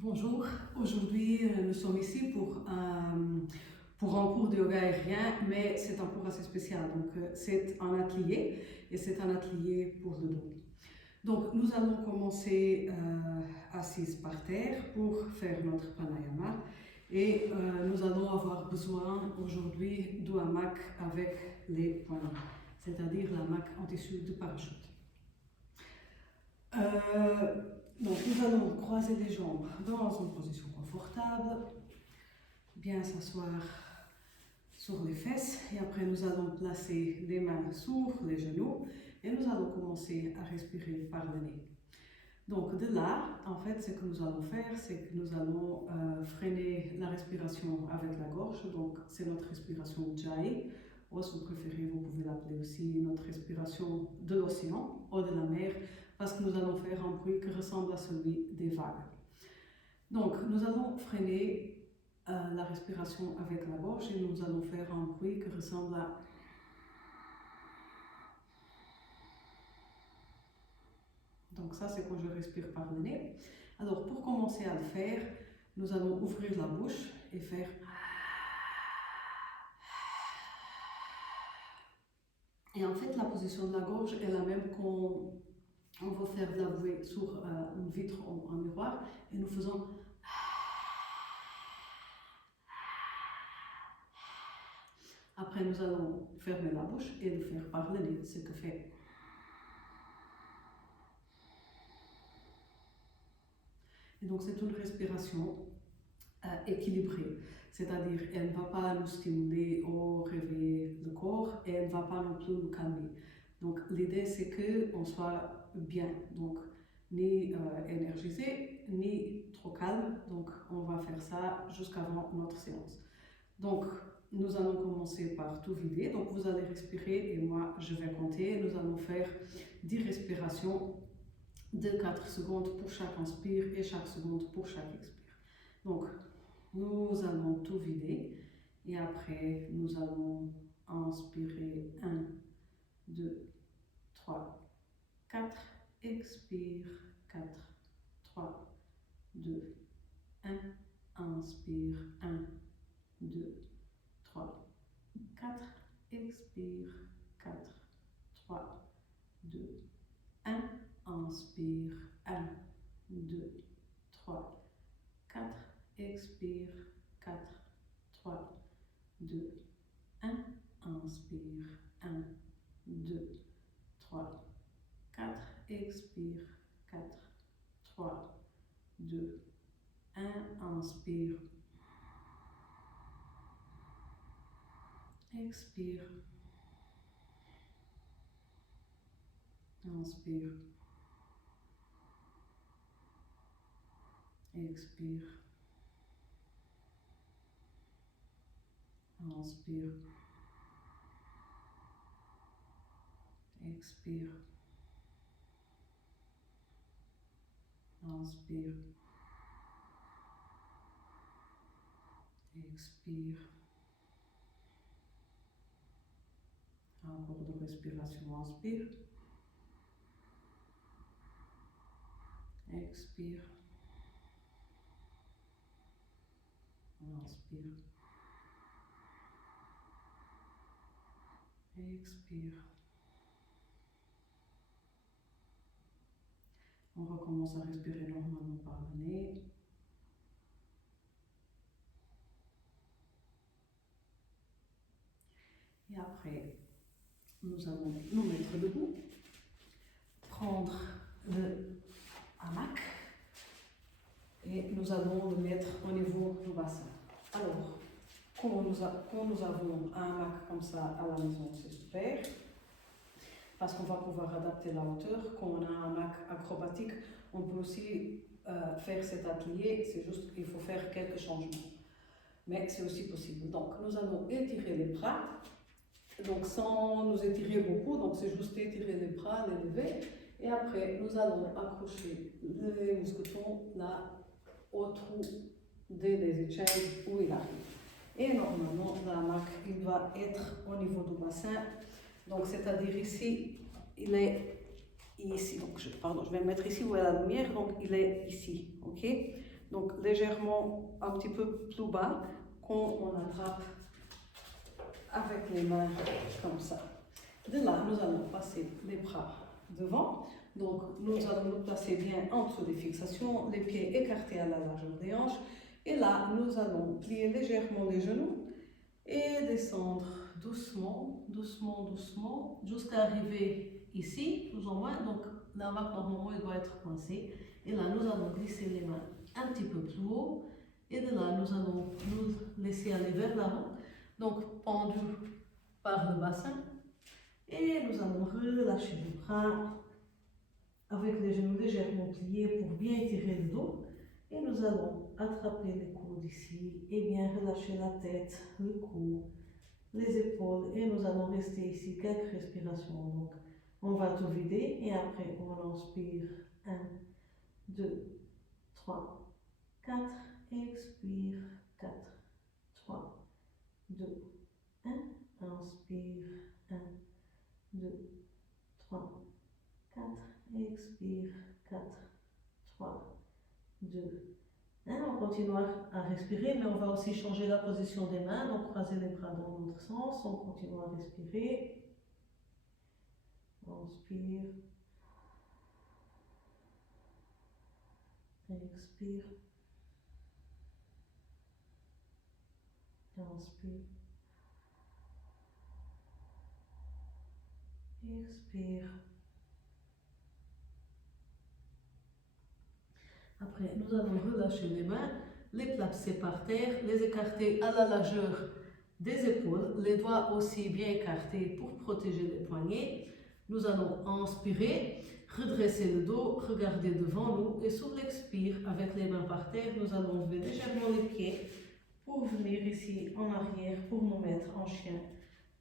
Bonjour, aujourd'hui nous sommes ici pour un cours de yoga aérien, mais c'est un cours assez spécial. Donc c'est un atelier et c'est un atelier pour le dos. Donc nous allons commencer assises par terre pour faire notre pranayama et nous allons avoir besoin aujourd'hui du hamac avec les poignets, c'est-à-dire l'hamac en tissu de parachute. Donc nous allons croiser les jambes dans une position confortable, bien s'asseoir sur les fesses et après nous allons placer les mains sur les genoux et nous allons commencer à respirer par le nez. Donc de là, en fait, ce que nous allons faire, c'est que nous allons freiner la respiration avec la gorge, donc c'est notre respiration Ujjayi, ou si vous préférez, vous pouvez l'appeler aussi notre respiration de l'océan ou de la mer, parce que nous allons faire un bruit qui ressemble à celui des vagues. Donc, nous allons freiner la respiration avec la gorge et nous allons faire un bruit qui ressemble à... Donc ça, c'est quand je respire par le nez. Alors, pour commencer à le faire, nous allons ouvrir la bouche et faire... Et en fait, la position de la gorge est la même qu'on va faire de la bouée sur une vitre ou un miroir et nous faisons... Après, nous allons fermer la bouche et le faire par le nez, ce que fait. Et donc, c'est une respiration équilibrée, c'est-à-dire elle ne va pas nous stimuler ou réveiller le corps et elle ne va pas non plus nous calmer. Donc, l'idée, c'est qu'on soit bien, donc ni énergisé, ni trop calme. Donc, on va faire ça jusqu'avant notre séance. Donc, nous allons commencer par tout vider. Donc, vous allez respirer et moi, je vais compter. Nous allons faire 10 respirations de 4 secondes pour chaque inspire et chaque seconde pour chaque expire. Donc, nous allons tout vider et après, nous allons inspirer 1, 2, 3, 4, expire 4, 3, 2, 1, inspire 1, 2, 3, 4, expire 4, 3, 2, 1, inspire 1, 2, 3, 4, expire 4, 3, 2, 1, inspire 1, 2, 3, 4, expire 4, 3, 2, 1, inspire, expire, inspire, expire, inspire, expire, inspire, expire. Encore de respiration, inspire, expire, inspire, expire. On recommence à respirer normalement par le nez. Et après, nous allons nous mettre debout, prendre le hamac et nous allons le mettre au niveau du bassin. Alors, quand nous avons un hamac comme ça à la maison, c'est super, parce qu'on va pouvoir adapter la hauteur. Quand on a un hamac acrobatique, on peut aussi faire cet atelier, c'est juste qu'il faut faire quelques changements. Mais c'est aussi possible. Donc, nous allons étirer les bras, donc sans nous étirer beaucoup, donc c'est juste étirer les bras, les lever, et après nous allons accrocher les mousquetons là au trou des échelles où il arrive. Et normalement, le hamac, il va être au niveau du bassin, donc c'est-à-dire ici, il est ici, donc je vais le mettre ici où est la lumière, donc il est ici, ok? Donc Donc légèrement un petit peu plus bas, quand on attrape avec les mains comme ça. De là, nous allons passer les bras devant. Donc nous allons nous placer bien entre les fixations, les pieds écartés à la largeur des hanches. Et là, nous allons plier légèrement les genoux et descendre doucement, doucement, doucement, jusqu'à arriver ici, plus ou moins. Donc la marque normalement elle doit être coincée. Et là, nous allons glisser les mains un petit peu plus haut. Et de là, nous allons nous laisser aller vers l'avant. Donc pendu par le bassin. Et nous allons relâcher les bras avec les genoux légèrement pliés pour bien étirer le dos. Et nous allons attraper les coudes ici et bien relâcher la tête, le cou, les épaules. Et nous allons rester ici quelques respirations. Donc, on va tout vider et après on inspire. 1, 2, 3, 4. Expire. 4, 3, 2, 1. Inspire. 1, 2, 3, 4. Expire. 4, 3, 2, 1. On continuera à respirer, mais on va aussi changer la position des mains. Donc, croiser les bras dans l'autre sens. On continue à respirer. Inspire. Expire. Inspire. Expire. Après, nous allons relâcher les mains, les placer par terre, les écarter à la largeur des épaules, les doigts aussi bien écartés pour protéger les poignets. Nous allons inspirer, redresser le dos, regarder devant nous et sur l'expire, avec les mains par terre, nous allons lever légèrement les pieds pour venir ici en arrière pour nous mettre en chien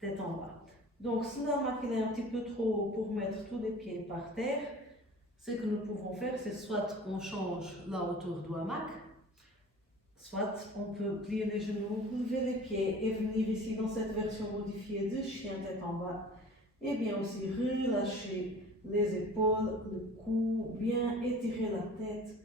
tête en bas. Donc si la maquille est un petit peu trop haut pour mettre tous les pieds par terre, ce que nous pouvons faire, c'est soit on change la hauteur du hamac, soit on peut plier les genoux, lever les pieds et venir ici dans cette version modifiée de chien tête en bas. Et bien aussi relâcher les épaules, le cou, bien étirer la tête,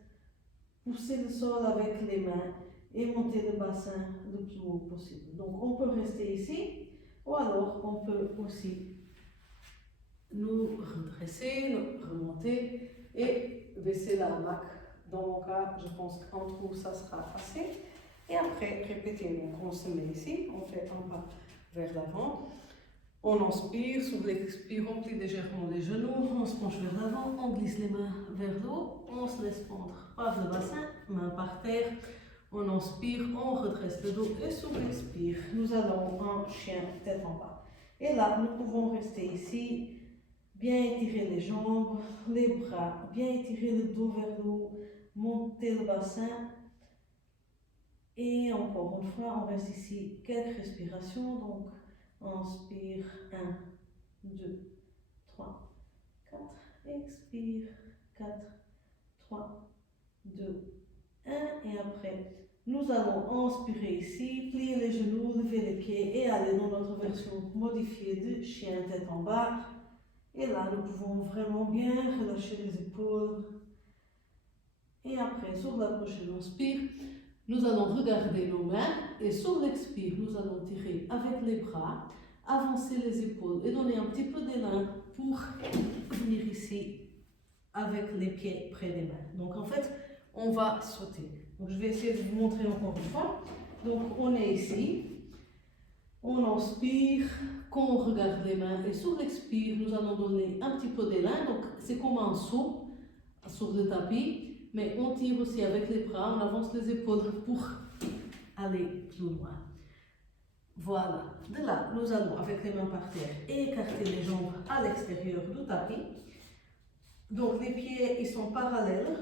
pousser le sol avec les mains et monter le bassin le plus haut possible. Donc on peut rester ici ou alors on peut aussi nous redresser, nous remonter et baisser la hamac. Dans mon cas, je pense qu'en trou, ça sera assez. Et après, répétez. Donc, on se met ici, on fait un pas vers l'avant. On inspire, sous l'expire, on plie légèrement les genoux, on se penche vers l'avant, on glisse les mains vers le haut, on se laisse pendre par le bassin, mains par terre. On inspire, on redresse le dos et sous l'expire, nous allons en chien tête en bas. Et là, nous pouvons rester ici. Bien étirer les jambes, les bras, bien étirer le dos vers le haut, monter le bassin. Et encore une fois, on reste ici quelques respirations. Donc, inspire, 1, 2, 3, 4. Expire, 4, 3, 2, 1. Et après, nous allons inspirer ici, plier les genoux, lever les pieds et aller dans notre version modifiée de chien tête en bas. Et là, nous pouvons vraiment bien relâcher les épaules. Et après, sur la prochaine inspire, nous allons regarder nos mains. Et sur l'expire, nous allons tirer avec les bras, avancer les épaules et donner un petit peu d'élan pour venir ici avec les pieds près des mains. Donc en fait, on va sauter. Donc je vais essayer de vous montrer encore une fois. Donc on est ici. On inspire, quand on regarde les mains et sur l'expire, nous allons donner un petit peu d'élan. Donc c'est comme un saut sur le tapis, mais on tire aussi avec les bras, on avance les épaules pour aller plus loin. Voilà, de là, nous allons avec les mains par terre écarter les jambes à l'extérieur du tapis. Donc les pieds, ils sont parallèles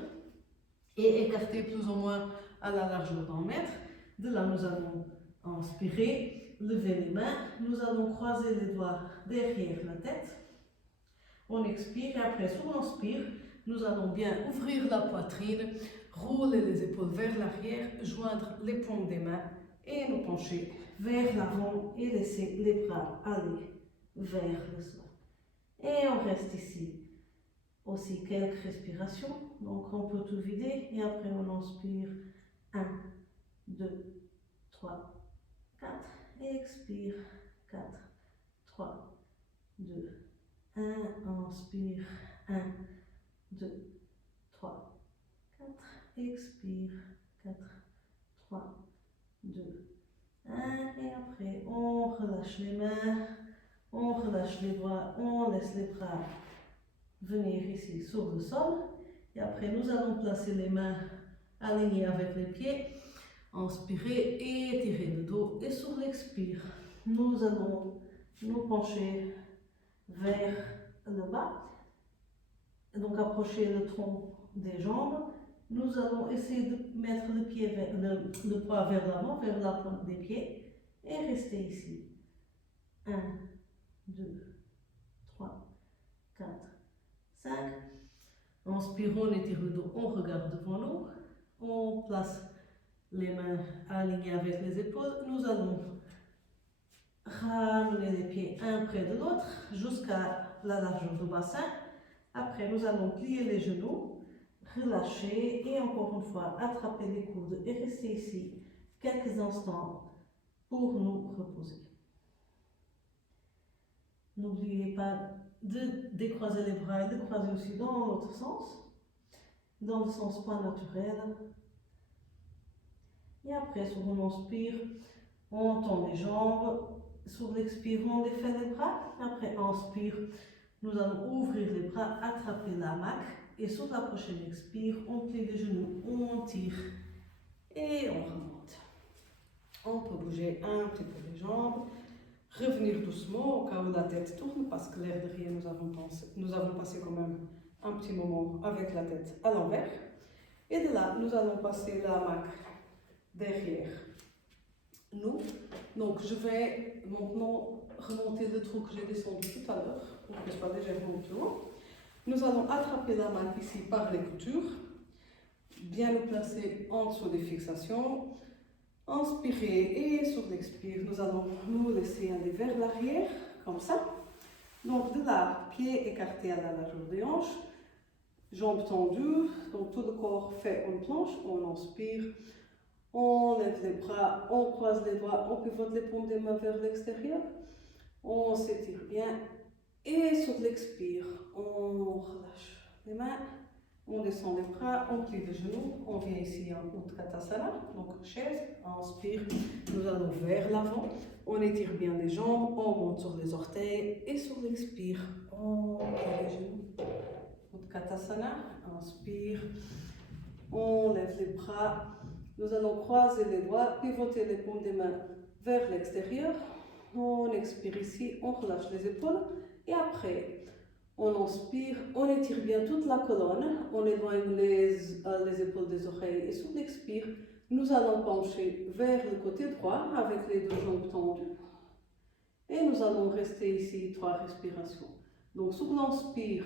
et écartés plus ou moins à la largeur d'un mètre. De là, nous allons inspirer. Lever les mains, nous allons croiser les doigts derrière la tête. On expire et après, sur l'inspire, nous allons bien ouvrir la poitrine, rouler les épaules vers l'arrière, joindre les paumes des mains et nous pencher vers l'avant et laisser les bras aller vers le sol. Et on reste ici. Aussi quelques respirations, donc on peut tout vider et après on inspire expire, 4, 3, 2, 1, inspire, 1, 2, 3, 4, expire, 4, 3, 2, 1, et après on relâche les mains, on relâche les bras, on laisse les bras venir ici sur le sol, et après nous allons placer les mains alignées avec les pieds, inspirez et étirez le dos, et sur l'expire, nous allons nous pencher vers le bas, donc approcher le tronc des jambes. Nous allons essayer de mettre le poids vers l'avant, vers la pointe des pieds, et rester ici. 1, 2, 3, 4, 5. Inspirons, on étire le dos, on regarde devant nous. On place les mains alignées avec les épaules. Nous allons ramener les pieds un près de l'autre jusqu'à la largeur du bassin. Après, nous allons plier les genoux, relâcher et encore une fois attraper les coudes et rester ici quelques instants pour nous reposer. N'oubliez pas de décroiser les bras et de croiser aussi dans l'autre sens, dans le sens pas naturel. Et après, sur on inspire, on tend les jambes. Sur l'expire, on défait les bras. Après, inspire, nous allons ouvrir les bras, attraper la hamac. Et sur la prochaine expire, on plie les genoux, on tire et on remonte. On peut bouger un petit peu les jambes. Revenir doucement au cas où la tête tourne, parce que l'air derrière, nous avons passé quand même un petit moment avec la tête à l'envers. Et de là, nous allons passer la hamac derrière nous. Donc, je vais maintenant remonter le trou que j'ai descendu tout à l'heure, pour que je sois légèrement plus haut. Nous allons attraper la hamac ici par les coutures, bien nous placer en dessous des fixations. Inspirez et sur l'expire, nous allons nous laisser aller vers l'arrière, comme ça. Donc de là, pieds écartés à la largeur des hanches, jambes tendues, donc tout le corps fait une planche. On inspire, on lève les bras, on croise les doigts, on pivote les paumes des mains vers l'extérieur. On s'étire bien et sur l'expire, on relâche les mains. On descend les bras, on plie les genoux, on vient ici en Utkatasana, donc chaise, on inspire, nous allons vers l'avant, on étire bien les jambes, on monte sur les orteils et sur l'expire, on plie les genoux. Utkatasana, inspire, on lève les bras, nous allons croiser les doigts, pivoter les paumes des mains vers l'extérieur, on expire ici, on relâche les épaules et après, on inspire, on étire bien toute la colonne, on éloigne les épaules des oreilles et sur l'expire, nous allons pencher vers le côté droit avec les deux jambes tendues. Et nous allons rester ici 3 respirations. Donc sur l'inspire,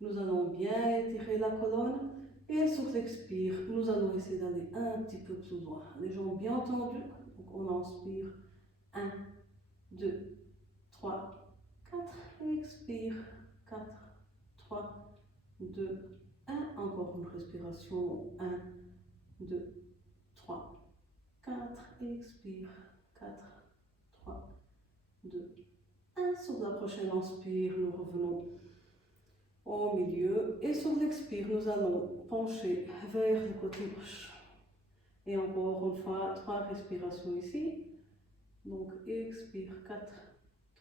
nous allons bien étirer la colonne et sur l'expire, nous allons essayer d'aller un petit peu plus loin. Les jambes bien tendues, donc on inspire 1, 2, 3, 4 et expire. 4, 3, 2, 1. Encore une respiration. 1, 2, 3, 4. Expire. 4, 3, 2, 1. Sur la prochaine inspire, nous revenons au milieu. Et sur l'expire, nous allons pencher vers le côté gauche. Et encore une fois, 3 respirations ici. Donc, expire. 4,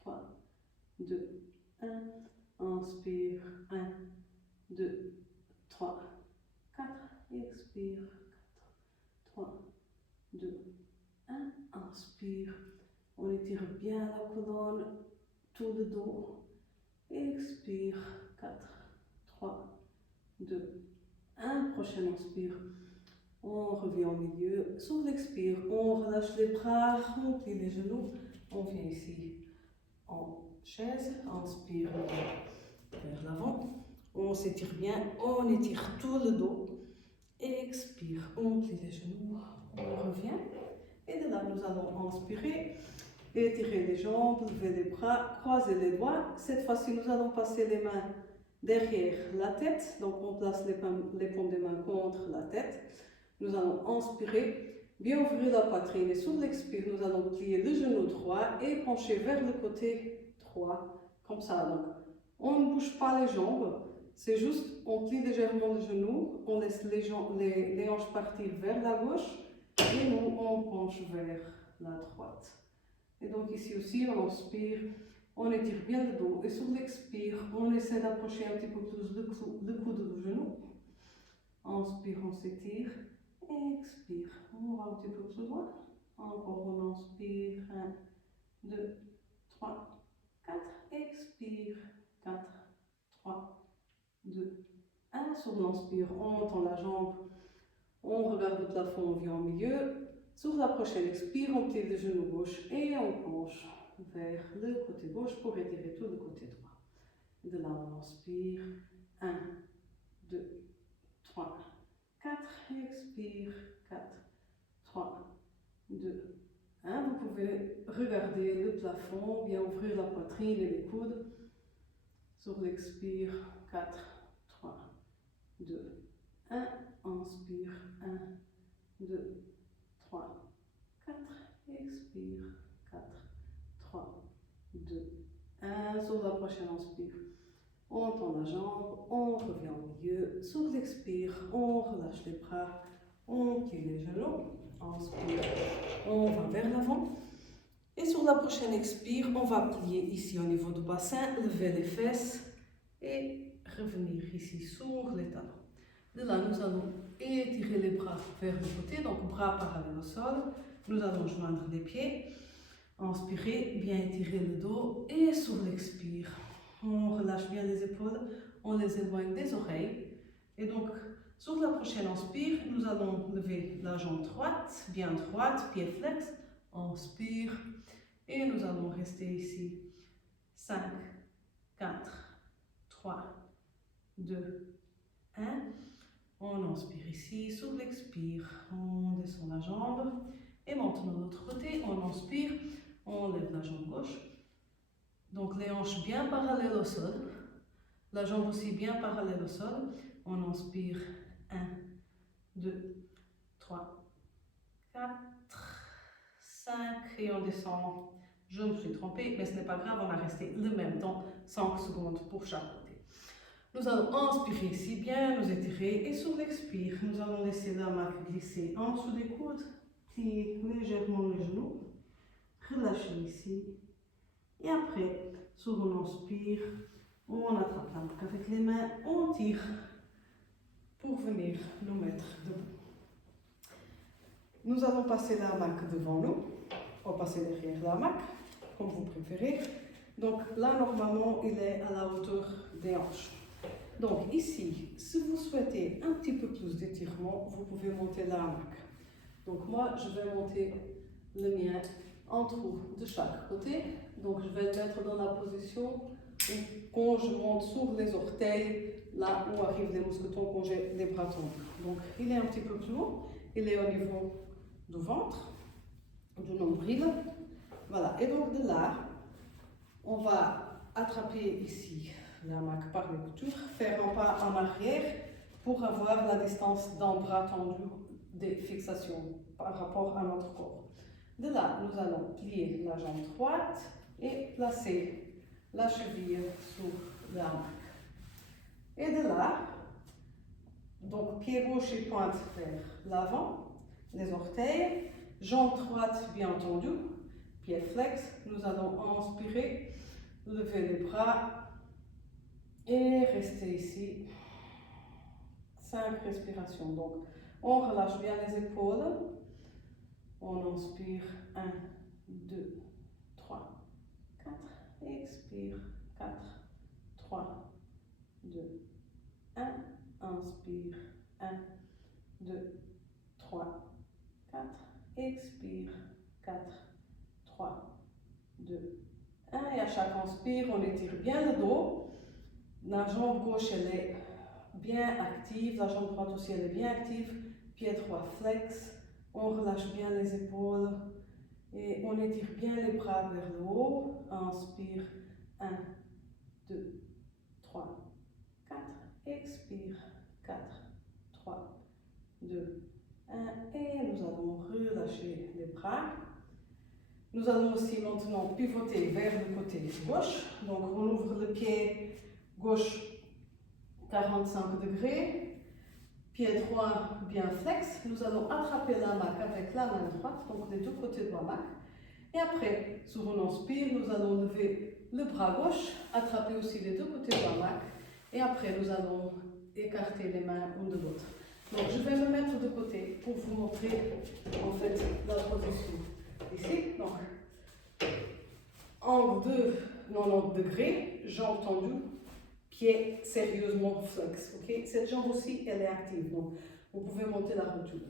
3, 2, 1. Inspire, 1, 2, 3, 4, expire, 4, 3, 2, 1, inspire, on étire bien la colonne, tout le dos, expire, 4, 3, 2, 1, prochaine inspire, on revient au milieu, sur l'expire, on relâche les bras, on plie les genoux, on vient ici en chaise, inspire vers l'avant, on s'étire bien, on étire tout le dos, expire, on plie les genoux, on revient, et de là nous allons inspirer, étirer les jambes, lever les bras, croiser les doigts. Cette fois-ci nous allons passer les mains derrière la tête, donc on place les paumes des mains contre la tête, nous allons inspirer, Bien ouvrir la poitrine et sur l'expire, nous allons plier le genou droit et pencher vers le côté droit, comme ça. Donc, on ne bouge pas les jambes, c'est juste, on plie légèrement le genou, on laisse les hanches partir vers la gauche et nous, on penche vers la droite. Et donc ici aussi, on inspire, on étire bien le dos et sur l'expire, on essaie d'approcher un petit peu plus le coude du genou. Inspire, on s'étire. Expire, on va un petit peu plus loin. Encore, on inspire. 1, 2, 3, 4. Expire. 4, 3, 2, 1. Sur l'inspire, on tend la jambe. On regarde le plafond, on vient au milieu. Sur la prochaine expire, on plie le genou gauche et on penche vers le côté gauche pour étirer tout le côté droit. De là, on inspire. 1, 2, 3, 4. Expire. 4, 3, 2, 1. Vous pouvez regarder le plafond, bien ouvrir la poitrine et les coudes. Sur l'expire. 4, 3, 2, 1. Inspire. 1, 2, 3, 4. Expire. 4, 3, 2, 1. Sur la prochaine inspire, on tend la jambe, on revient au milieu. Sur l'expire, on relâche les bras, on plie les genoux. Inspire, on va vers l'avant. Et sur la prochaine expire, on va plier ici au niveau du bassin, lever les fesses et revenir ici sur les talons. De là, nous allons étirer les bras vers le côté, donc bras parallèles au sol. Nous allons joindre les pieds. Inspirez, bien étirer le dos et sur l'expire, on relâche bien les épaules, on les éloigne des oreilles. Et donc, sur la prochaine inspire, nous allons lever la jambe droite, bien droite, pied flex. Inspire et nous allons rester ici. 5, 4, 3, 2, 1. On inspire ici, sur l'expire, on descend la jambe. Et maintenant, de l'autre côté, on inspire, on lève la jambe gauche. Donc les hanches bien parallèles au sol. La jambe aussi bien parallèle au sol. On inspire. 1, 2, 3, 4, 5. Et on descend. Je me suis trompée, mais ce n'est pas grave, on a resté le même temps, 5 secondes pour chaque côté. Nous allons inspirer ici, bien nous étirer. Et sur l'expire, nous allons laisser la marque glisser en dessous des coudes. Plier légèrement les genoux. Relâchez ici. Et après, sur on inspire, on attrape la marque avec les mains, on tire pour venir nous mettre debout. Nous allons passer la marque devant nous, on va passer derrière la marque, comme vous préférez. Donc là, normalement, il est à la hauteur des hanches. Donc ici, si vous souhaitez un petit peu plus d'étirement, vous pouvez monter la marque. Donc moi, je vais monter le mien en trou de chaque côté. Donc je vais le mettre dans la position où, quand je monte sur les orteils, là où arrivent les mousquetons quand j'ai les bras tendus. Donc il est un petit peu plus haut, il est au niveau du ventre, du nombril. Voilà, et donc de là, on va attraper ici la marque par les coutures, faire un pas en arrière pour avoir la distance d'un bras tendu des fixations par rapport à notre corps. De là, nous allons plier la jambe droite et placer la cheville sur la marque. Et de là, donc pied gauche et pointe vers l'avant, les orteils, jambe droite bien tendue, pied flex. Nous allons inspirer, lever les bras et rester ici. 5 respirations. Donc, on relâche bien les épaules. On inspire. 1, 2, 3, 4. Expire. 4, 3, 2, 1. Inspire. 1, 2, 3, 4. Expire. 4, 3, 2, 1. Et à chaque inspire, on étire bien le dos. La jambe gauche, elle est bien active. La jambe droite aussi, elle est bien active. Pied droit flex. On relâche bien les épaules. Et on étire bien les bras vers le haut. Inspire. 1, 2, 3, 4. Expire. 4, 3, 2, 1. Et nous allons relâcher. bras. Nous allons aussi maintenant pivoter vers le côté gauche. Donc on ouvre le pied gauche 45 degrés, pied droit bien flex. Nous allons attraper la mac avec la main droite, donc les deux côtés de la mac. Et après, sur un inspire, nous allons lever le bras gauche, attraper aussi les deux côtés de la mac. Et après, nous allons écarter les mains l'une de l'autre. Donc je vais me mettre de côté pour vous montrer en fait la position. Ici, donc, angle de 90 degrés, jambes tendues, pied sérieusement flex. Okay? Cette jambe aussi, elle est active, donc vous pouvez monter la rotule.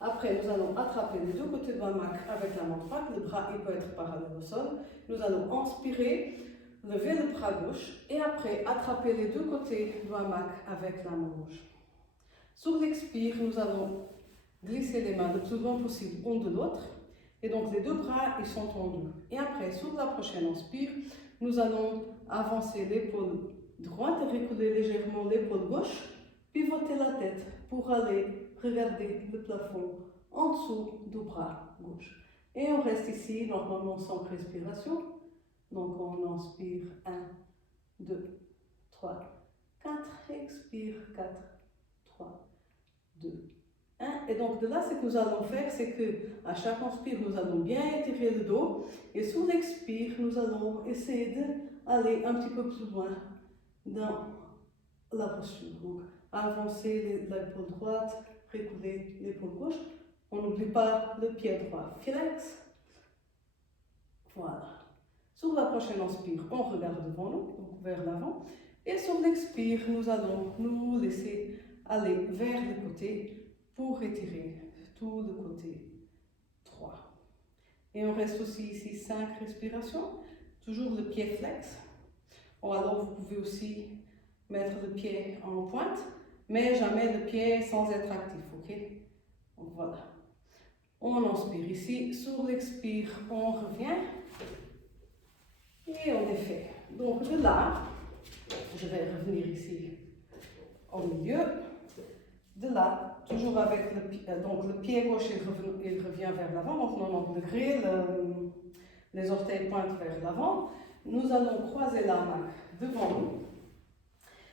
Après, nous allons attraper les deux côtés de la mac avec la main droite, le bras il peut être parallèle au sol. Nous allons inspirer, lever le bras gauche et après attraper les deux côtés de la mac avec la main gauche. Sur l'expire, nous allons glisser les mains le plus loin possible l'une de l'autre. Et donc les deux bras ils sont tendus. Et après, sur la prochaine inspire, nous allons avancer l'épaule droite et reculer légèrement l'épaule gauche, pivoter la tête pour aller regarder le plafond en dessous du bras gauche. Et on reste ici, normalement sans respiration. Donc on inspire 1, 2, 3, 4, expire 4, 3, 2, 1. Et donc de là, ce que nous allons faire, c'est que à chaque inspire, nous allons bien étirer le dos. Et sur l'expire, nous allons essayer d'aller un petit peu plus loin dans la posture. Donc avancer l'épaule droite, reculer l'épaule gauche. On n'oublie pas le pied droit. Flex. Voilà. Sur la prochaine inspire, on regarde devant nous, donc vers l'avant. Et sur l'expire, nous allons nous laisser aller vers le côté pour étirer tout le côté droit. Et on reste aussi ici 5 respirations. Toujours le pied flex. Ou alors vous pouvez aussi mettre le pied en pointe, mais jamais le pied sans être actif, ok? Donc voilà. On inspire ici, sur l'expire, on revient et on défait. Donc de là, je vais revenir ici au milieu. De là, toujours avec le pied gauche, il revient vers l'avant, donc 90 degrés, les orteils pointent vers l'avant. Nous allons croiser la main devant nous.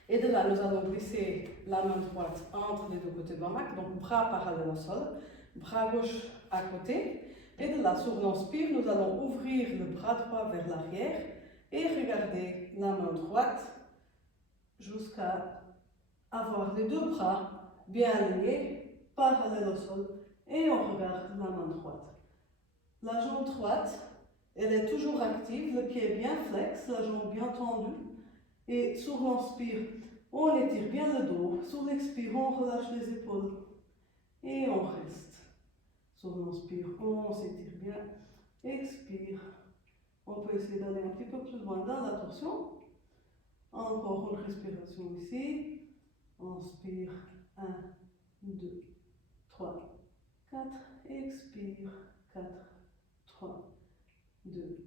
Et de là, nous allons glisser la main droite entre les deux côtés de la main, donc bras parallèles au sol, bras gauche à côté. Et de là, sur l'inspire, nous allons ouvrir le bras droit vers l'arrière et regarder la main droite jusqu'à avoir les deux bras bien alignés, parallèles au sol, et on regarde la main droite. La jambe droite, elle est toujours active, le pied bien flex, la jambe bien tendue. Et sur l'inspire, on étire bien le dos. Sur l'expire, on relâche les épaules. Et on reste. Sur l'inspire, on s'étire bien. Expire. On peut essayer d'aller un petit peu plus loin dans la torsion. Encore une respiration ici. Inspire. 1, 2, 3, 4. Expire. 4, 3, 2,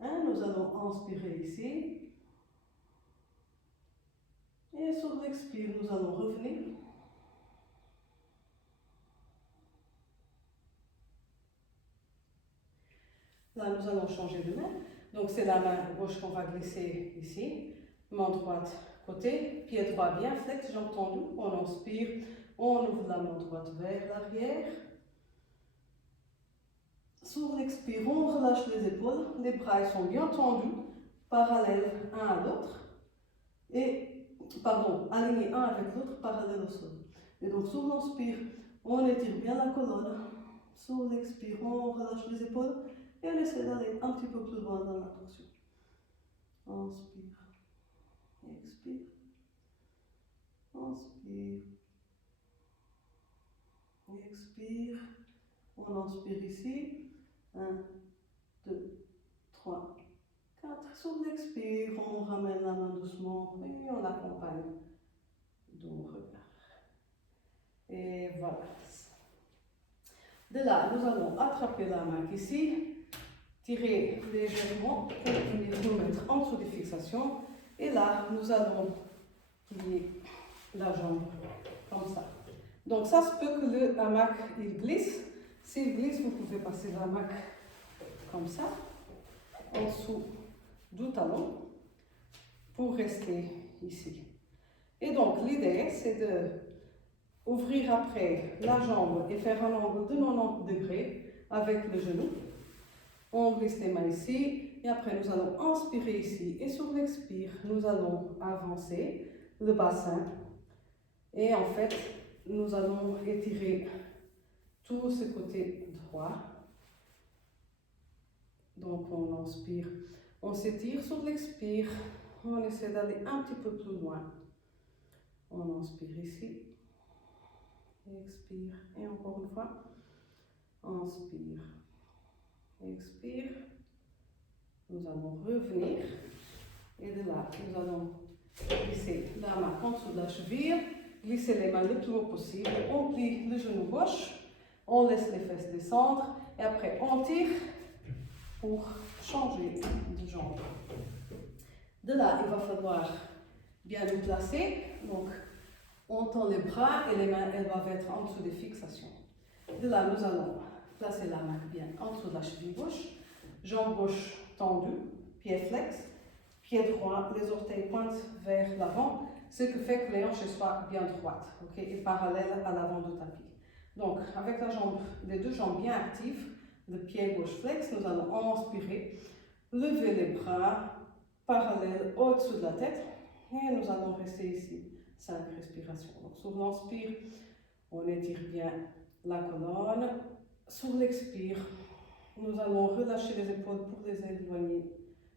1. Nous allons inspirer ici. Et sur l'expire, nous allons revenir. Là, nous allons changer de main. Donc, c'est la main gauche qu'on va glisser ici. Main droite côté, pied droit bien flex, jambe tendue. On inspire, on ouvre la main droite vers l'arrière. Sur l'expire, on relâche les épaules. Les bras ils sont bien tendus, parallèles un à l'autre. Alignés un avec l'autre, parallèle au sol. Et donc, sur l'inspire, on étire bien la colonne. Sur l'expire, on relâche les épaules et on essaie d'aller un petit peu plus loin dans la torsion. Inspire, expire, inspire, expire. On inspire ici. 1, 2, 3, 4. Sur l'expire, on ramène la main doucement et on accompagne du regard. Et voilà. De là, nous allons attraper la main ici, tirer légèrement pour venir nous mettre en dessous des fixations. Et là, nous allons plier la jambe comme ça. Donc ça se peut que le hamac il glisse. S'il glisse, vous pouvez passer la main comme ça, en dessous du talon, pour rester ici. Et donc, l'idée, c'est de ouvrir après la jambe et faire un angle de 90 degrés avec le genou. On glisse les mains ici, et après nous allons inspirer ici, et sur l'expire, nous allons avancer le bassin, et en fait, nous allons étirer tout ce côté droit. Donc on inspire, on s'étire sur l'expire, on essaie d'aller un petit peu plus loin. On inspire ici, expire, et encore une fois, inspire, expire. Nous allons revenir, et de là, nous allons glisser la main en dessous de la cheville, glisser les mains le plus haut possible, on plie le genou gauche, on laisse les fesses descendre, et après on tire pour changer de jambe. De là, il va falloir bien nous placer, donc on tend les bras et les mains, elles doivent être en dessous des fixations. De là, nous allons placer la main bien en dessous de la cheville gauche, jambe gauche tendue, pied flex, pied droit, les orteils pointent vers l'avant, ce qui fait que les hanches soient bien droites, et parallèles à l'avant du tapis. Donc, avec les deux jambes bien actives, le pied gauche flex, nous allons inspirer, lever les bras parallèles au-dessus de la tête, et nous allons rester ici, 5 respirations. Donc, sur l'inspire, on étire bien la colonne. Sur l'expire, nous allons relâcher les épaules pour les éloigner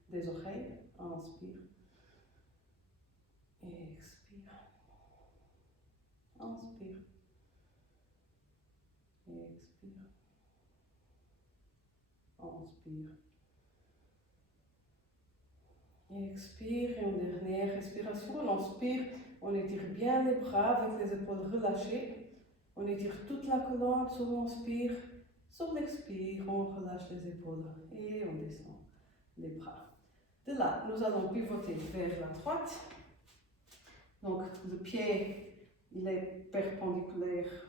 des oreilles. Inspire. Expire. Inspire. Expire. Inspire. Expire, et une dernière respiration. On inspire, on étire bien les bras avec les épaules relâchées. On étire toute la colonne sur l'inspire. Sur l'expire, on relâche les épaules et on descend les bras. De là, nous allons pivoter vers la droite. Donc, le pied, il est perpendiculaire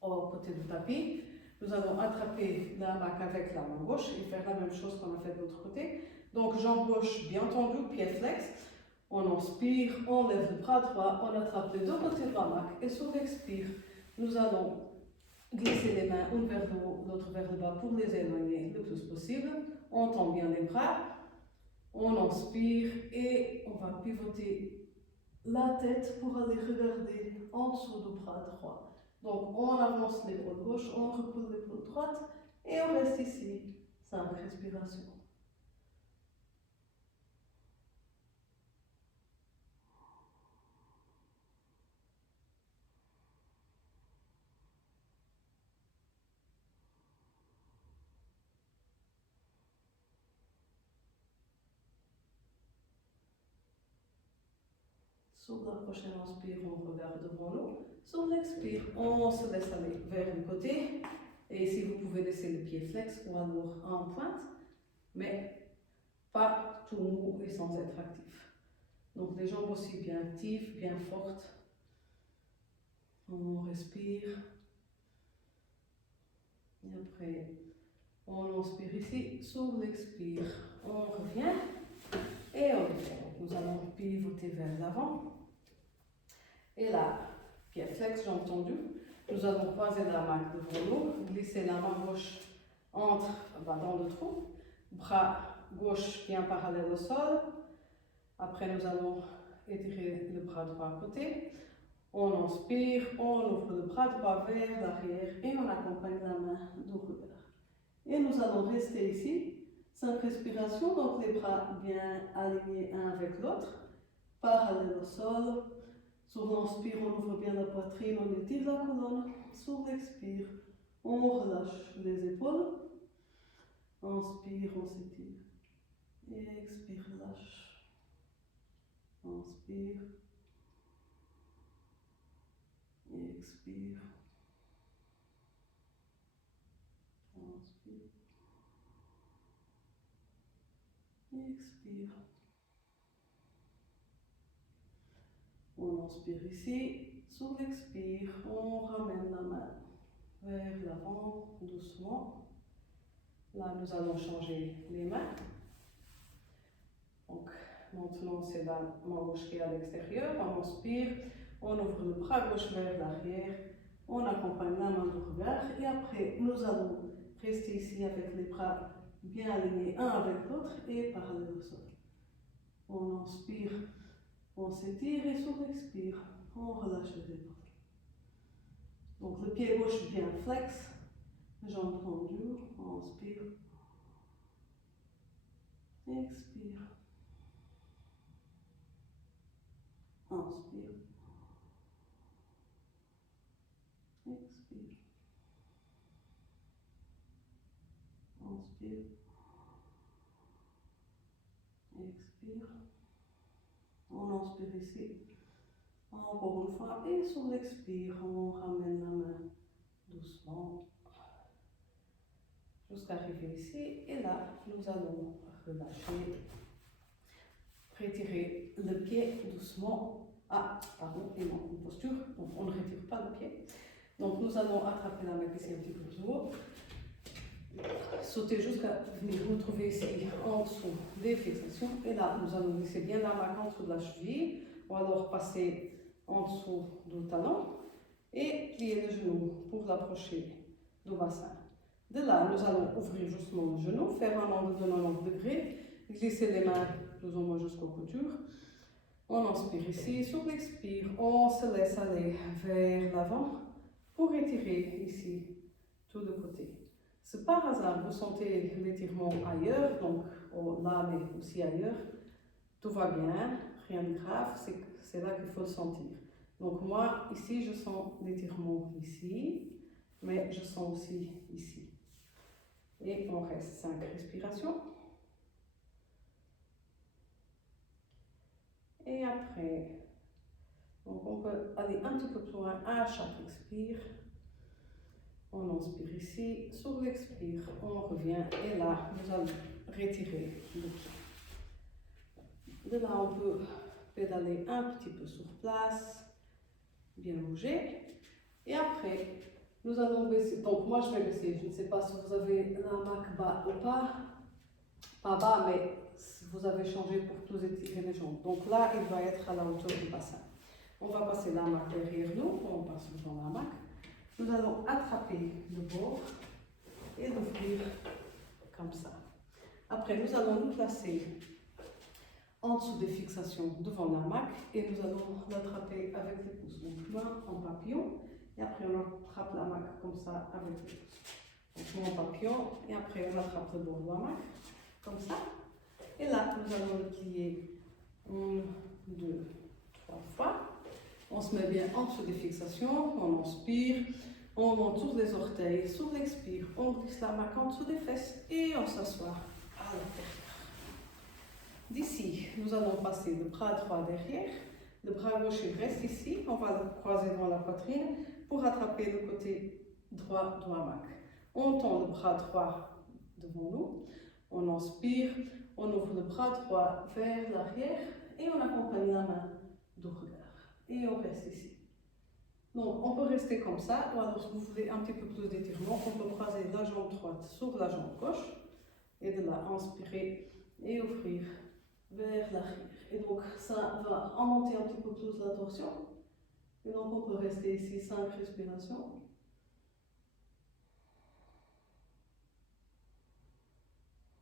au côté du tapis. Nous allons attraper la main avec la main gauche et faire la même chose qu'on a fait de l'autre côté. Donc, jambe gauche bien tendue, pied flex. On inspire, on lève le bras droit, on attrape les deux côtés de la main et sur l'expire, nous allons glisser les mains une vers le haut, l'autre vers le bas pour les éloigner le plus possible. On tend bien les bras, on inspire et on va pivoter la tête pour aller regarder en dessous du bras droit. Donc on avance l'épaule gauche, on recule l'épaule droite et on reste ici, 5 respirations. Sur la prochaine inspire, on regarde devant nous. Sur l'expire, on se laisse aller vers le côté. Et ici, vous pouvez laisser le pied flex ou alors en pointe, mais pas tout mou et sans être actif. Donc les jambes aussi bien actives, bien fortes. On respire. Et après, on inspire ici. Sur l'expire, on revient. Et on revient. Nous allons pivoter vers l'avant. Et là, pied flex, jambes tendues. Nous allons croiser la main devant nous, glisser la main gauche dans le trou, bras gauche bien parallèle au sol. Après, nous allons étirer le bras droit à côté. On inspire, on ouvre le bras droit vers l'arrière et on accompagne la main du regard. Et nous allons rester ici, 5 respirations, donc les bras bien alignés un avec l'autre, parallèle au sol. Sur l'inspire, on ouvre bien la poitrine, on étire la colonne. Sur l'expire, on relâche les épaules. Inspire, on s'étire. Expire, relâche. Inspire. Expire. Inspire. Expire. On inspire ici. Sur l'expire, on ramène la main vers l'avant, doucement. Là, nous allons changer les mains. Donc, maintenant, c'est la main gauche qui est à l'extérieur. On inspire, on ouvre le bras gauche vers l'arrière, on accompagne la main du regard et après, nous allons rester ici avec les bras bien alignés un avec l'autre et parallèles au sol. On inspire, on s'étire et sur l'expire, on relâche les épaules. Donc, le pied gauche bien flex, jambes tendues, on inspire, expire. Inspire. Expire. Inspire. Expire. On inspire ici. Encore une fois. Et sur l'expire, on ramène la main doucement jusqu'à arriver ici. Et là, nous allons relâcher. Retirer le pied doucement. Ah, pardon, et non, une posture. Donc, on ne retire pas le pied. Donc, nous allons attraper la main ici un petit peu plus haut. Sauter jusqu'à venir nous trouver ici en dessous des fixations. Et là, nous allons laisser bien la main en dessous de la cheville. Ou alors passer en dessous du talon. Et plier le genou pour l'approcher du bassin. De là, nous allons ouvrir justement le genou, faire un angle de 90 degrés. Glisser les mains plus ou moins jusqu'aux coutures. On inspire ici, sur l'expire, on se laisse aller vers l'avant pour étirer ici tout de côté. Si par hasard vous sentez l'étirement ailleurs, donc là mais aussi ailleurs, tout va bien, rien de grave, c'est là qu'il faut le sentir. Donc moi, ici, je sens l'étirement ici, mais je sens aussi ici. Et on reste 5 respirations. Et après, donc on peut aller un petit peu plus loin à chaque expire. On inspire ici, sur l'expire, on revient et là, nous allons retirer le pied. De là, on peut pédaler un petit peu sur place, bien bouger. Et après, nous allons baisser. Donc moi, je vais baisser. Je ne sais pas si vous avez la main bas ou pas. Pas bas, mais vous avez changé pour tous étirer les jambes. Donc là, il va être à la hauteur du bassin. On va passer la main derrière nous, on passe devant la main. Nous allons attraper le bord et l'ouvrir comme ça. Après, nous allons nous placer en dessous des fixations devant la main et nous allons l'attraper avec les pouces. Donc, main en papillon et après on attrape la main comme ça avec les pouces. Donc, main en papillon et après on attrape le bord de la main comme ça. Et là, nous allons le plier 1, 2, 3 fois. On se met bien en dessous des fixations, on inspire, on monte sur les orteils, sur l'expire, on glisse la main en dessous des fesses et on s'assoit à l'intérieur. D'ici, nous allons passer le bras droit derrière, le bras gauche reste ici, on va le croiser dans la poitrine pour attraper le côté droit de la main. On tend le bras droit devant nous, on inspire, on ouvre le bras droit vers l'arrière et on accompagne la main du regard. Et on reste ici. Donc, on peut rester comme ça, ou alors si vous voulez un petit peu plus d'étirement, on peut croiser la jambe droite sur la jambe gauche, et de là, inspirer et ouvrir vers l'arrière. Et donc, ça va augmenter un petit peu plus la torsion. Et donc, on peut rester ici 5 respirations.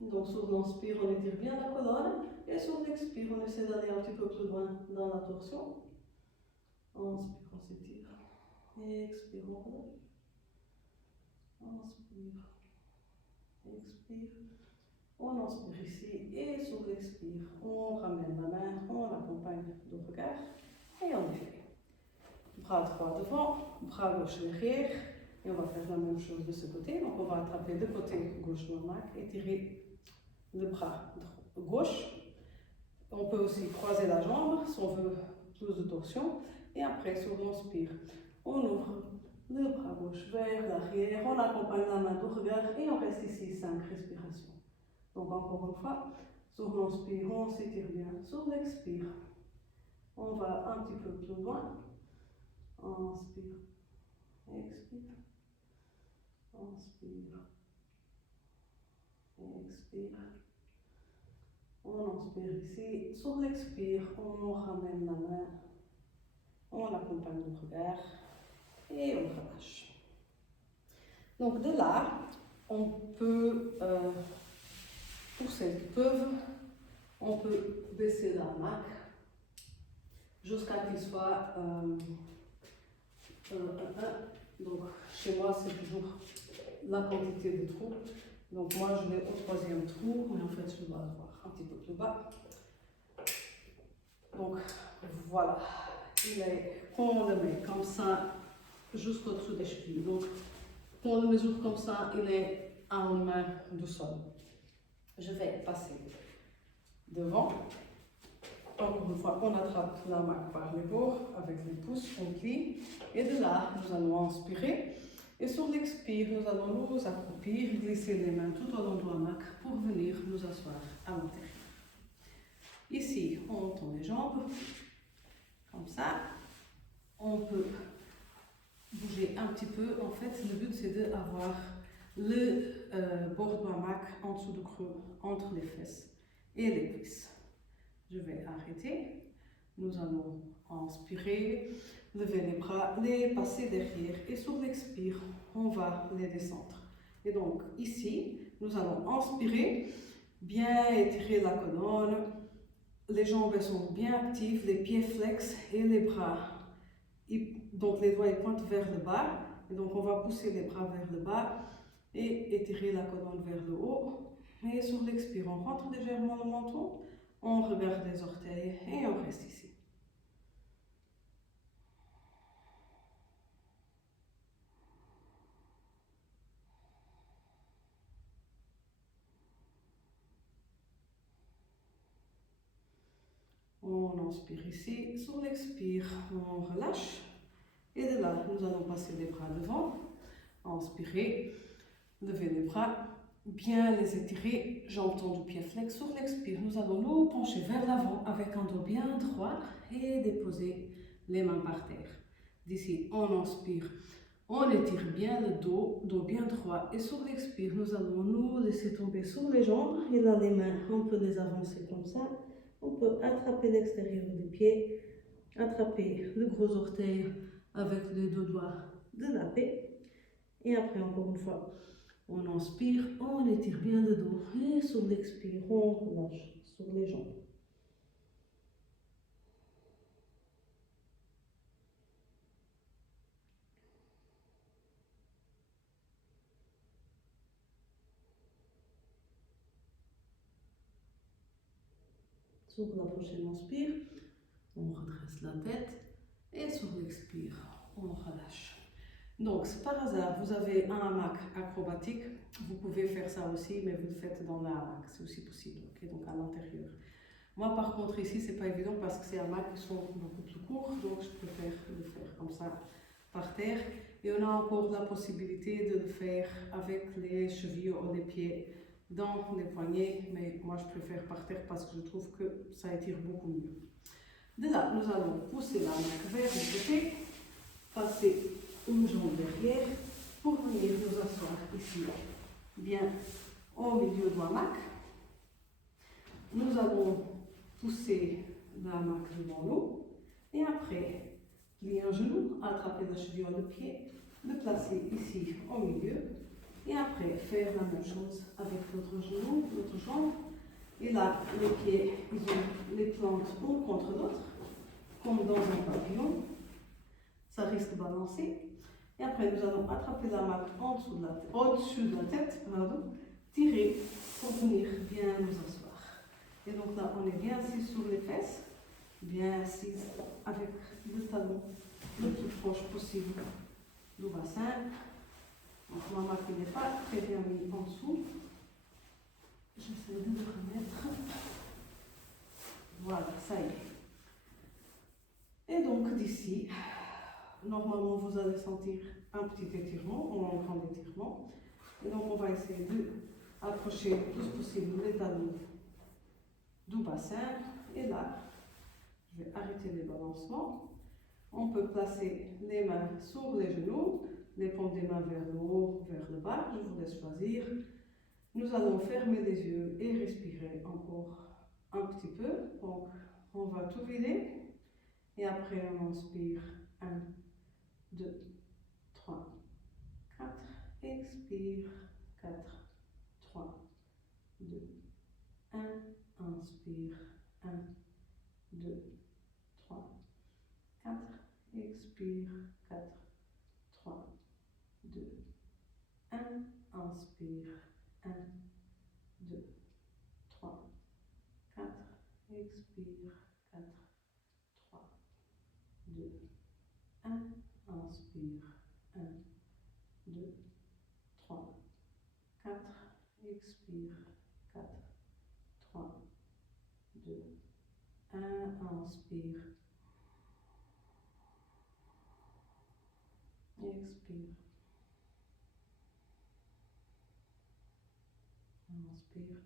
Donc, sur l'inspire, on étire bien la colonne, et sur l'expire, on essaie d'aller un petit peu plus loin dans la torsion. Inspire, on s'étire. Expire, on relâche. Inspire. Expire. On inspire ici et sur l'expire, on ramène la main, on accompagne le regard et on fait. Bras droit devant, bras gauche derrière et on va faire la même chose de ce côté. Donc on va attraper le côté gauche de la main et tirer le bras gauche. On peut aussi croiser la jambe si on veut plus de torsion. Et après, sur l'inspire, on ouvre le bras gauche vers l'arrière, on accompagne la main du regard et on reste ici 5 respirations. Donc encore une fois, sur l'inspire, on s'étire bien. Sur l'expire, on va un petit peu plus loin. Inspire, expire. Inspire. Expire. On inspire ici. Sur l'expire, on ramène la main. On accompagne le regard. Et on relâche. Donc de là, on peut, pour celles qui peuvent, on peut baisser la hamac jusqu'à qu'il soit donc chez moi c'est toujours la quantité de trous. Donc moi je vais au troisième trou, mais en fait je dois avoir un petit peu plus bas. Donc voilà, on le met comme ça jusqu'au-dessus des chevilles. Donc quand on le mesure comme ça, il est à une main du sol. Je vais passer devant. Encore une fois, on attrape la hamac par les bords avec les pouces, on plie. Et de là, nous allons inspirer. Et sur l'expire, nous allons nous accroupir, glisser les mains tout au long de la hamac pour venir nous asseoir à l'intérieur. Ici, on tend les jambes, comme ça. On peut bouger un petit peu. En fait, le but c'est d'avoir le bord de hamac en dessous du creux, entre les fesses et les cuisses. Je vais arrêter. Nous allons inspirer, lever les bras, les passer derrière et sur l'expire, on va les descendre. Et donc ici, nous allons inspirer, bien étirer la colonne, les jambes sont bien actives, les pieds flex et les bras. Donc les doigts ils pointent vers le bas, et donc on va pousser les bras vers le bas et étirer la colonne vers le haut. Et sur l'expire, on rentre légèrement le menton, on regarde les orteils et on reste ici. On inspire ici, sur l'expire, on relâche. Et de là, nous allons passer les bras devant, inspirer, lever les bras, bien les étirer, jambes tendues, pieds flex. Sur l'expire, nous allons nous pencher vers l'avant avec un dos bien droit et déposer les mains par terre. D'ici, on inspire, on étire bien le dos bien droit. Et sur l'expire, nous allons nous laisser tomber sur les jambes. Et là, les mains, on peut les avancer comme ça. On peut attraper l'extérieur des pieds, attraper le gros orteil avec les deux doigts de la paix. Et après, encore une fois, on inspire, on étire bien le dos. Et sur l'expire, on relâche sur les jambes. Sur la prochaine inspire, on redresse la tête. Et sur l'expire, on relâche. Donc, si par hasard vous avez un hamac acrobatique, vous pouvez faire ça aussi, mais vous le faites dans la hamac, c'est aussi possible, okay? Donc à l'intérieur. Moi, par contre, ici, c'est pas évident parce que ces hamacs sont beaucoup plus courts, donc je préfère le faire comme ça par terre. Et on a encore la possibilité de le faire avec les chevilles ou les pieds dans les poignets, mais moi, je préfère par terre parce que je trouve que ça étire beaucoup mieux. De là, nous allons pousser la hamac vers le côté, passer une jambe derrière pour venir nous asseoir ici, bien au milieu de la hamac. Nous allons pousser la hamac devant nous et après, plier un genou, attraper la cheville ou le pied, le placer ici au milieu et après faire la même chose avec l'autre genou, l'autre jambe. Et là, les pieds viennent les plantes l'un contre l'autre, comme dans un papillon. Ça risque de balancer. Et après, nous allons attraper la hamac au-dessus de la tête, tirer pour venir bien nous asseoir. Et donc là, on est bien assis sur les fesses, bien assis avec le talon le plus proche possible du bassin. Donc ma hamac n'est pas très bien mis en dessous. J'essaie de le remettre. Voilà, ça y est. Et donc d'ici, normalement vous allez sentir un petit étirement ou un grand étirement. Et donc on va essayer d'approcher le plus possible les talons du bassin. Et là, je vais arrêter les balancements. On peut placer les mains sur les genoux, les paumes des mains vers le haut, vers le bas. Je vous laisse choisir. Nous allons fermer les yeux et respirer encore un petit peu. Donc, on va tout vider. Et après, on inspire. 1, 2, 3, 4. Expire. 4, 3, 2, 1. Inspire. 1, 2, 3, 4. Expire. 4, 3, 2, 1. Inspire. 1, 2, 3, 4. Expire. 4, 3, 2, 1. Inspire. 1, 2, 3, 4. Expire. 4, 3, 2, 1. Inspire. Expire. Inspire.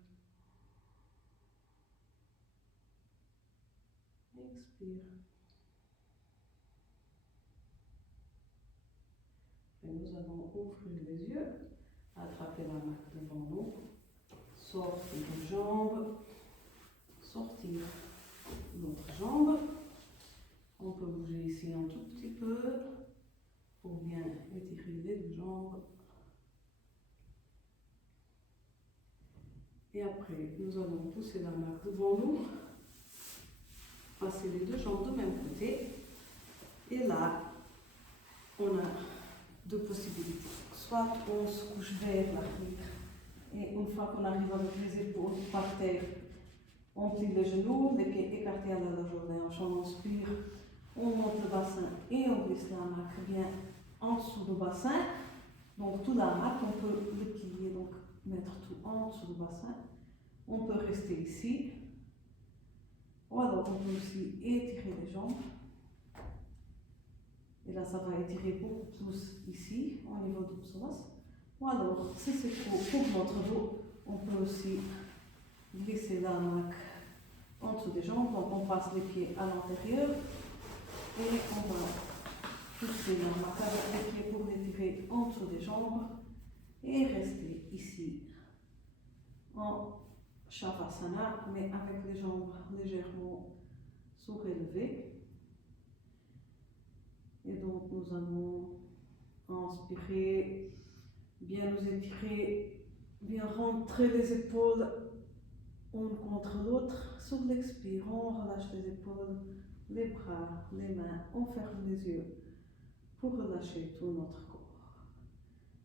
Expire. Et nous allons ouvrir les yeux, attraper la main devant nous, sortir une jambe, sortir l'autre jambe. On peut bouger ici un tout petit peu pour bien étirer les deux jambes. Et après, nous allons pousser la main devant nous, passer les deux jambes du même côté. Et là, on a deux possibilités. Soit on se couche vers l'arrière et une fois qu'on arrive avec les épaules par terre, on plie les genoux, les pieds écartés à la largeur des hanches, on inspire, on monte le bassin et on glisse la main bien en dessous du bassin. Donc tout la main, on peut le plier, donc mettre tout en dessous du bassin. On peut rester ici. Ou alors on peut aussi étirer les jambes. Et là, ça va étirer beaucoup plus ici, au niveau du psoas. Ou alors, si c'est trop pour notre dos, on peut aussi glisser la main en dessous des jambes. Donc, on passe les pieds à l'intérieur et on va pousser la main avec les pieds pour l'étirer en dessous des jambes et rester ici en Shavasana, mais avec les jambes légèrement surélevées. Et donc nous allons inspirer, bien nous étirer, bien rentrer les épaules une contre l'autre. Sur l'expire, on relâche les épaules, les bras, les mains, on ferme les yeux pour relâcher tout notre corps.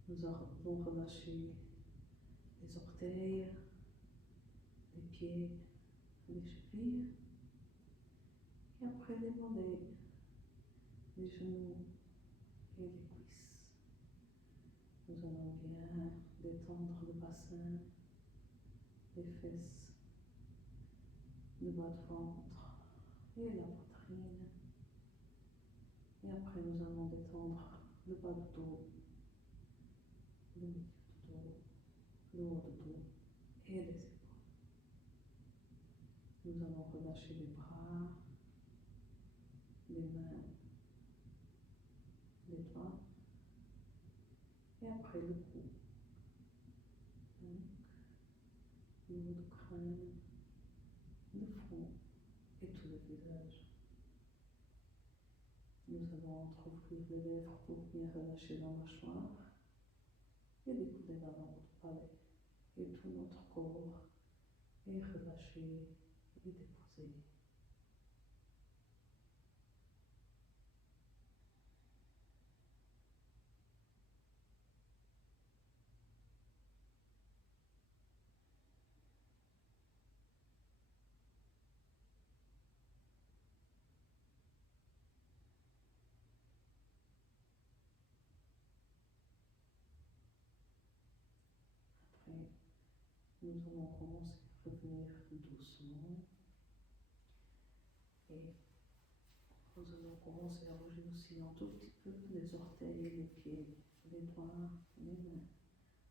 Nous allons relâcher les orteils, les pieds, les chevilles, et après les mollets, les genoux et les cuisses. Nous allons bien détendre le bassin, les fesses, le bas de ventre et la poitrine. Et après, nous allons détendre le bas du dos, le milieu du dos, le haut du dos et les épaules. Nous allons relâcher les bras, les mains, les doigts. Et après le cou, le haut du crâne, le front et tout le visage. Nous allons entreouvrir les lèvres pour bien relâcher la mâchoire et découler la langue du palais. Et tout notre corps est relâché et déposé. Après, nous allons commencer à revenir doucement et nous allons commencer à bouger aussi un tout petit peu les orteils, les pieds, les doigts, les mains.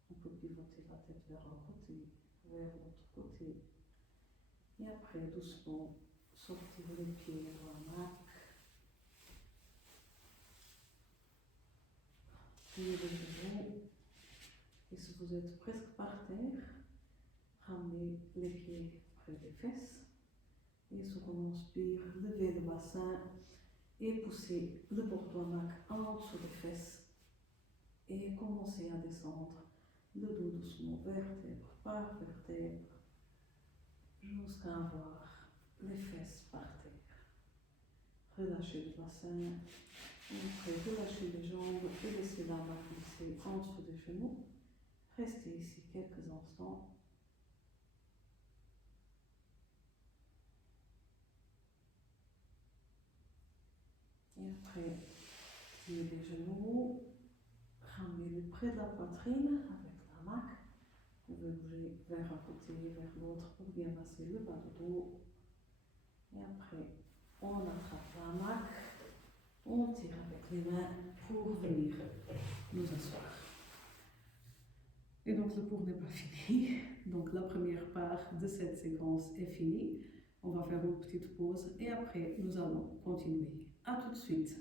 On peut pivoter la tête vers un côté, vers l'autre côté. Et après, doucement, sortir les pieds vers la main. pliez les genoux. Et si vous êtes presque par terre, ramenez les pieds près des fesses. Et sur on inspire, levez le bassin et poussez le porte-hamac en dessous des fesses. Et commencez à descendre le dos doucement, vertèbre par vertèbre, jusqu'à avoir les fesses par terre. Relâchez le bassin, après relâchez les jambes et laissez la main glisser en dessous des genoux. Restez ici quelques instants. Et après, pliez les genoux, ramenez-les près de la poitrine avec la main. Vous pouvez bouger vers un côté, vers l'autre pour bien masser le bas du dos. Et après, on attrape la main, on tire avec les mains pour venir nous asseoir. Et donc le cours n'est pas fini. Donc la première part de cette séquence est finie. On va faire une petite pause et après nous allons continuer. À tout de suite.